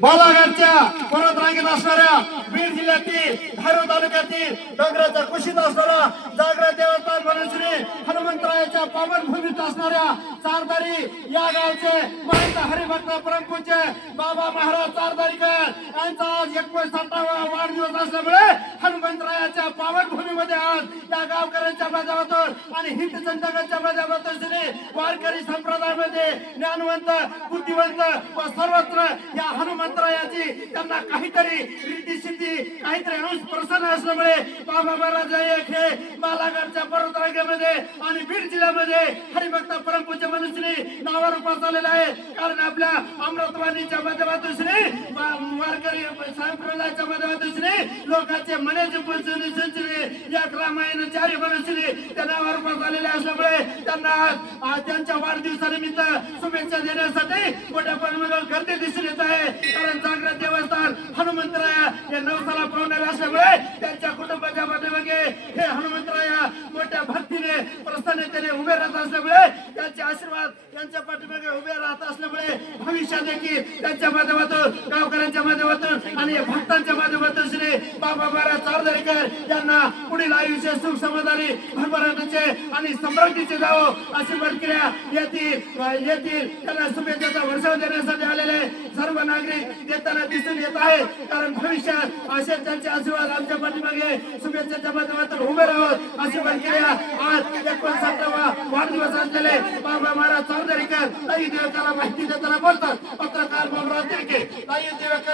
बालाघाटच्या परत रांगेत असणाऱ्या बीड जिल्ह्यातील धारू तालुक्यातील डोंगराच्या कुशीत असणारा जागरा देवस्थान म्हणून श्री हनुमंतरायाच्या पावन भूमीत असणाऱ्या चारदारी या गावचे महंत हरिभक्त परमपूज्य बाबा महाराज चारदारीकर यांचा आज एकोणसाठावा वाढदिवस असल्यामुळे हनुमंतरायाच्या पावन भूमीमध्ये आज या गाव गावकऱ्यांच्या माध्यमातून आणि हित चिंतकांच्या माध्यमातून श्री वारकरी संप्रदायामध्ये ज्ञानवंत बुद्धिवंत व सर्वत्र या हनुमंतरायाची त्यांना काहीतरी रीती सिद्धी काहीतरी अंश प्रसन्न असल्यामुळे बाबा महाराज एक हे बालाघाटच्या पर्वतरांगेमध्ये आणि बीड जिल्ह्यामध्ये हरिभक्त परमपूज्य मनुश्री नावावर आलेला आहे. कारण आपल्या अमृतवाणीच्या माध्यमातून श्री वारकरी संप्रदायाच्या माध्यमातून श्री लोकांचे मने पंचनी संचरी या रामायण चारी मनुश्री त्यांना नावावर झालेले असल्यामुळे त्यांना त्यांच्या वाढदिवसानिमित्त शुभेच्छा देण्यासाठी मोठ्या प्रमाणावर गर्दी दिसून येत आहे. कारण जागरण देवस्थान हनुमंतराया या नवसाला पावणारे असल्यामुळे त्यांच्या कुटुंबाच्या पाठीमागे हे हनुमंतराया मोठ्या भक्तीने प्रसन्नतेने उभे राहत असल्यामुळे त्यांचे आशीर्वाद त्यांच्या पाठीमागे उभे राहत असल्यामुळे भविष्यात देखील त्यांच्या माध्यमातून गावकऱ्यांच्या माध्यमातून आणि भक्तांच्या माध्यमातून श्री बाबा महाराज चारदरीकर यांना पुढील आयुष्य सुख समाधानी भरभराटीचे आणि समृद्धीचे जावो. अशी प्रतिक्रिया येथील येथील त्यांना शुभेच्छाचा वर्षाव देण्यासाठी आलेले सर्व नागरिक येताना दिसून येत आहे कारण भविष्यात असे त्यांचे आशीर्वाद आमच्या पाठीमागे शुभेच्छाच्या माध्यमातून उभे राहत. अशी प्रतिक्रिया आज एकोणसाठावा वाढदिवस असलेले बाबा महाराज चारदरीकर ताई देवकाला माहिती देताना बोलतात. पत्रकार बाबराव तिरके ताई देवकर